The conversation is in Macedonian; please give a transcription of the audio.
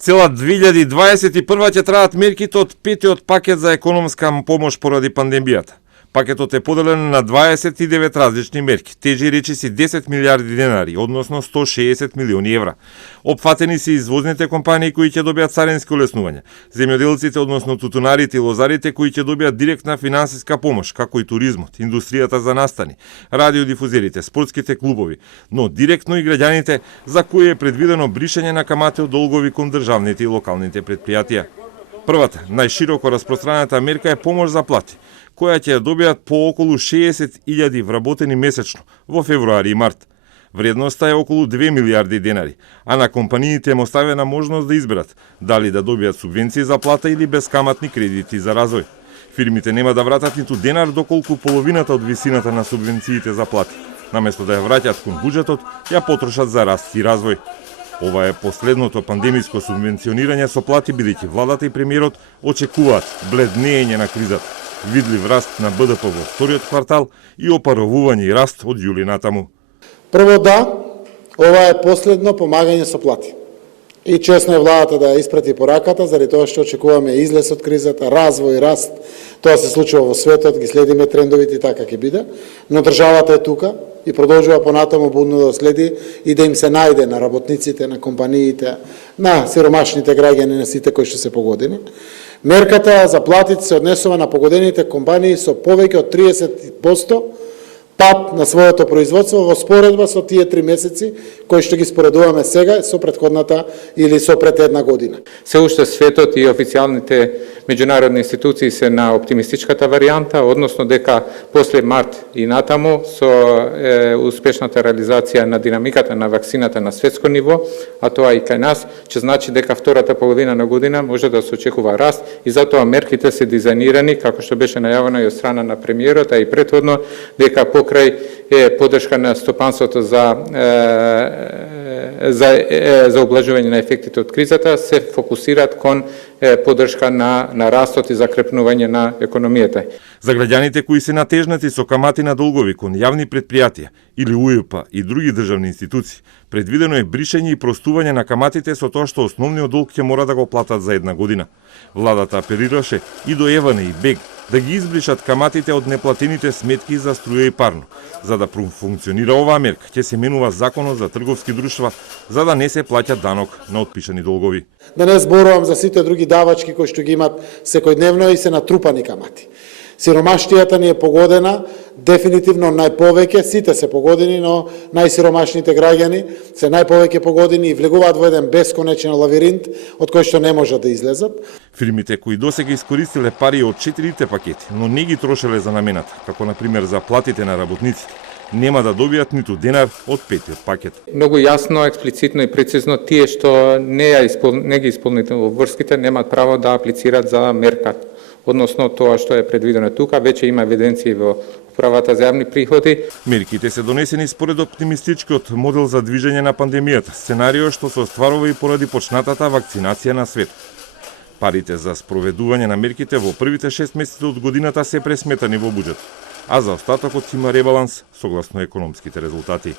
Цела 2021 ќе траат мерките од петиот пакет за економска помош поради пандемијата. Пакетот е поделен на 29 различни мерки, тежи речиси 10 милиарди денари, односно 160 милиони евра. Опфатени се извозните компании кои ќе добијат царински олеснувања, земјоделците, односно тутунарите и лозарите кои ќе добијат директна финансиска помош, како и туризмот, индустријата за настани, радиодифузерите, спортските клубови, но директно и граѓаните за кои е предвидено бришање на камати од долгови кон државните и локалните предпријатија. Првата, најшироко распространета мерка е помош за плати, која ќе ја добијат по околу 60.000 вработени месечно во февруари и март. Вредноста е околу 2 милиарди денари, а на компаниите им оставена можност да изберат дали да добијат субвенции за плата или бескаматни кредити за развој. Фирмите нема да вратат ниту денар доколку половината од висината на субвенциите за плати, наместо да ја враќат кон буџетот, ја потрошат за раст и развој. Ова е последното пандемиско субвенционирање со плати, бидејќи владата и премиерот очекуваат бледнење на кризата, видлив раст на БДП во вториот квартал и опаровување и раст од јули натаму. Прво да, ова е последно помагање со плати. И честно е владата да ја испрати пораката, заради тоа што очекуваме излез од кризата, развој, раст. Тоа се случува во светот, ги следиме трендовите и така ќе биде, но државата е тука и продолжува понатаму будно да следи и да им се најде на работниците, на компаниите, на сиромашните граѓани, на сите кои што се погодени. Мерката за платите се однесува на погодените компании со повеќе од 30% пат на своето производство во споредба со тие 3 месеци кои што ги споредуваме сега со претходната или со пред една година. Се уште светот и официјалните меѓународни институции се на оптимистичката варијанта, односно дека после март и натаму со успешната реализација на динамиката на вакцината на светско ниво, а тоа и кај нас, ќе значи дека втората половина на година може да се очекува раст и затоа мерките се дизајнирани како што беше најавено и од страна на премиерот, а и претходно дека покрај поддршка на стопанството за облажување на ефектите од кризата се фокусираат кон поддршка на растот и закрепнување на економијата. За граѓаните кои се натежнати со камати на долгови кон јавни предпријатија или УЈП и други државни институции, предвидено е бришање и простување на каматите со тоа што основниот долг ќе мора да го платат за една година. Владата апелираше и до ЕВН и БЕГ да ги избришат каматите од неплатените сметки за струја и парно. За да функционира оваа мерка, ќе се менува законот за трговски друштва, за да не се плаќа данок на отпишани долгови. Да не зборувам за сите други давачки кои што ги имат секојдневно и се натрупани камати. Сиромаштијата ни е погодена, дефинитивно најповеќе, сите се погодени, но најсиромашните граѓани се најповеќе погодени и влегуваат во еден бесконечен лавиринт од кој што не можат да излезат. Фирмите кои досега искористиле пари од 4 пакети, но не ги трошеле за намената, како на пример за платите на работниците, нема да добијат ниту денар од петиот пакет. Многу јасно, експлицитно и прецизно тие што не ги исполнителни обврските немаат право да аплицираат за мерката. Односно тоа што е предвидено тука, веќе има евиденции во управата за јавни приходи. Мерките се донесени според оптимистичкиот модел за движење на пандемијата, сценарио што се остварува и поради почнатата вакцинација на светот. Парите за спроведување на мерките во првите 6 месеци од годината се пресметани во буџетот, а за остатокот има ребаланс согласно економските резултати.